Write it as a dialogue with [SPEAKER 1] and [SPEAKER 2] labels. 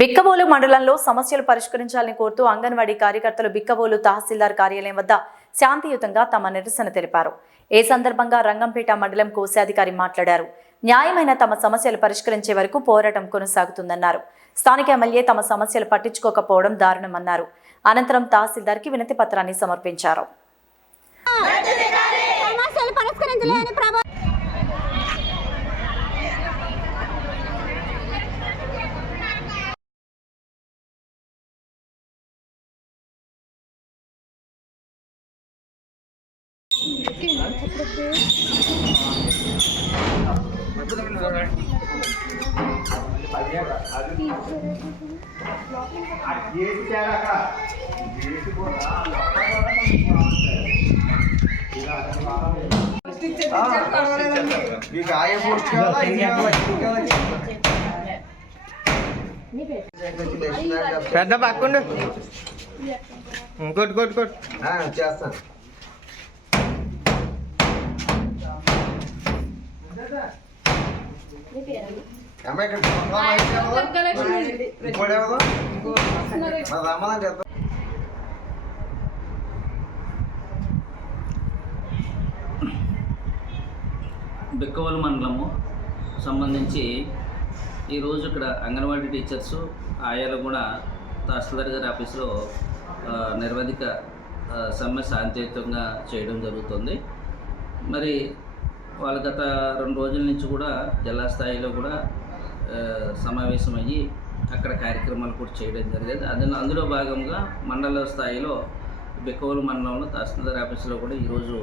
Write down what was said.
[SPEAKER 1] బిక్కవోలు మండలంలో సమస్యలు పరిష్కరించాలని కోరుతూ అంగన్వాడీ కార్యకర్తలు బిక్కవోలు తహసీల్దార్ కార్యాలయం వద్ద శాంతియుతంగా తమ నిరసన తెలిపారు. ఏ సందర్భంగా రంగంపేట మండలం కోశాధికారి మాట్లాడారు. న్యాయమైన తమ సమస్యలు పరిష్కరించే వరకు పోరాటం కొనసాగుతుందన్నారు. స్థానిక ఎమ్మెల్యే తమ సమస్యలు పట్టించుకోకపోవడం దారుణమన్నారు. అనంతరం తహసీల్దార్కి వినతి పత్రాన్ని సమర్పించారు.
[SPEAKER 2] సమస్యలు పరిష్కరించలేని ప్రభుత్వం
[SPEAKER 3] మీకు ఆయా పూర్తి కావాలా? ఇది కావాలా?
[SPEAKER 4] పెద్ద పక్కండు కొట్టు కొట్టు కొట్టు
[SPEAKER 3] ఆ, చేస్తాను
[SPEAKER 5] బిక్కవల్ మండలము సంబంధించి ఈరోజు ఇక్కడ అంగన్వాడీ టీచర్స్ ఆయాలు కూడా తహసీల్దార్ గారి ఆఫీసులో నిర్వధిక సమ్మె శాంతియుతంగా చేయడం జరుగుతుంది. మరి వాళ్ళు గత రెండు రోజుల నుంచి కూడా జిల్లా స్థాయిలో కూడా సమావేశమయ్యి అక్కడ కార్యక్రమాలు కూడా చేయడం జరిగేది. అది అందులో భాగంగా మండల స్థాయిలో బెక్కవల్ మండలంలో తహసీల్దార్ ఆఫీస్లో కూడా ఈరోజు